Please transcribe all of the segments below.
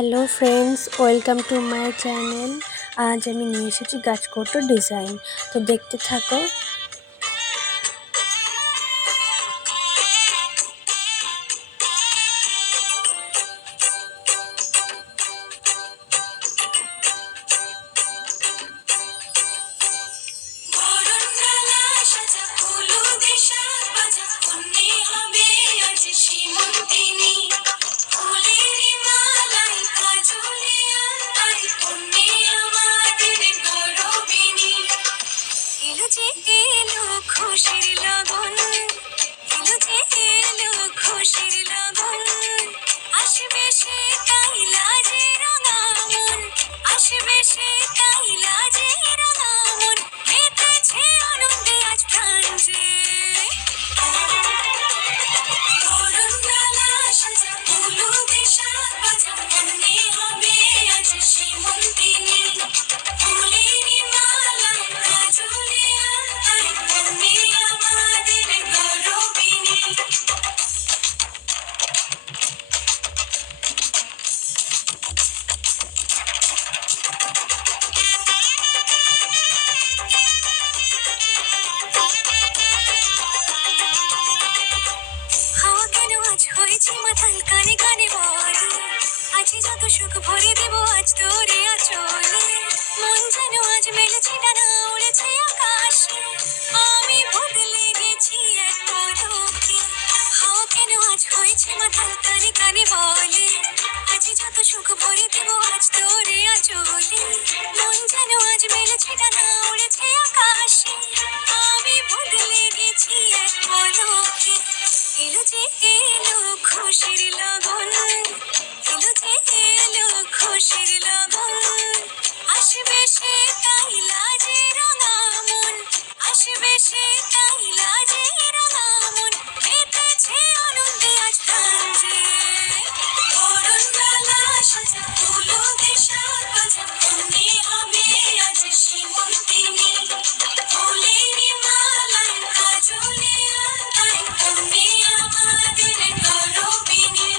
Hello friends, welcome to my channel. আজ আমি নিয়ে এসেছি গাছকৌটো ডিজাইন, তো দেখতে থাকো। খুশির লগন এলো যে এলো খুশির লগন আসবে সে কাইলাজে রাঙা মন আসবে সে কাইলাজে রাঙা মন মেতেছে আনন্দে আজ প্রাণ যে বরণডালা সাজা হলুদে শাক ভাজা মনে হবে আজ সীমন্তিনী ফুলেরি মালা কাজলে আলতায় তুমি আমাদের গৌরবিনী হাওয়া কেন আজ হয়েছে মাতাল কানে কানে বলে আজ যত সুখ ভরে দেব আজ তোরে আচলে মন যেন আজ মেলেছে ডানা উড়েছে আকাশে আমি বদলে গেছি এক পলকে হাওয়া কেন আজ হয়েছে মাতাল কানে কানে বলে আজ যত সুখ ভরে দেব আজ তোরে আচলে মন যেন আজ মেলেছে ডানা উড়েছে আকাশে আমি বদলে গেছি এক পলকে এলো যে এলো খুশির লগন এলো যে এলো খুশির লগন আসবে সে কাইলাজে রাঙা মন আসবে সে কাইলাজে রাঙা মন মেতেছে আনন্দে আজ প্রাণ যে বরণডালা সাজা হলুদে শাক ভাজা মনে হবে আজ সীমন্তিনী ফুলেরি মালায় কাজলে আলতায় তুমি আমাদের গৌরবিনী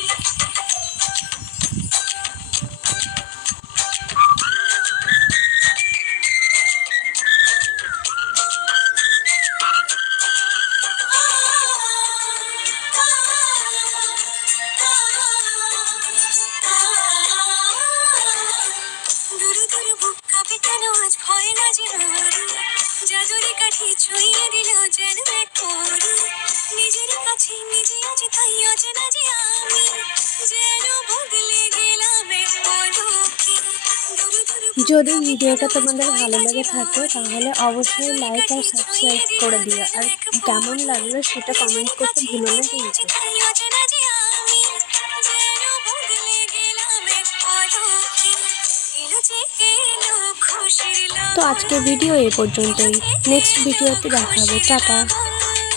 দুরু দুরু বুক কাঁপে কেন আজ ভয় না যে মরি জাদুরি কাঠি ছুঁয়ে দিল যেন এক পরি নিজের কাছে নিজে আজ তাই অচেনা যে আমি যেন বদলে গেলাম এক পলকে দুরু দুরু বুক যদি কাঁপে ভিডিওটা কেন আজ তোমাদের ভয় ভালো না যে লেগে থাকে মরি তাহলে অবশ্যই জাদুরি লাইক আর কাঠি ছুঁয়ে সাবস্ক্রাইব দিল করে দিও, যেন আর এক কেমন পরি লাগলো সেটা নিজের কমেন্ট করতে কাছে ভুলো না নিজে আজ কিন্তু। তাই অচেনা যে আমি যেন বদলে গেলাম এক পলকে এলো যে এলো খুশির তো লগন আজকের ভিডিও এই এলো পর্যন্তই। যে নেক্সট এলো ভিডিওতে দেখা হবে। খুশির টাটা। লগন।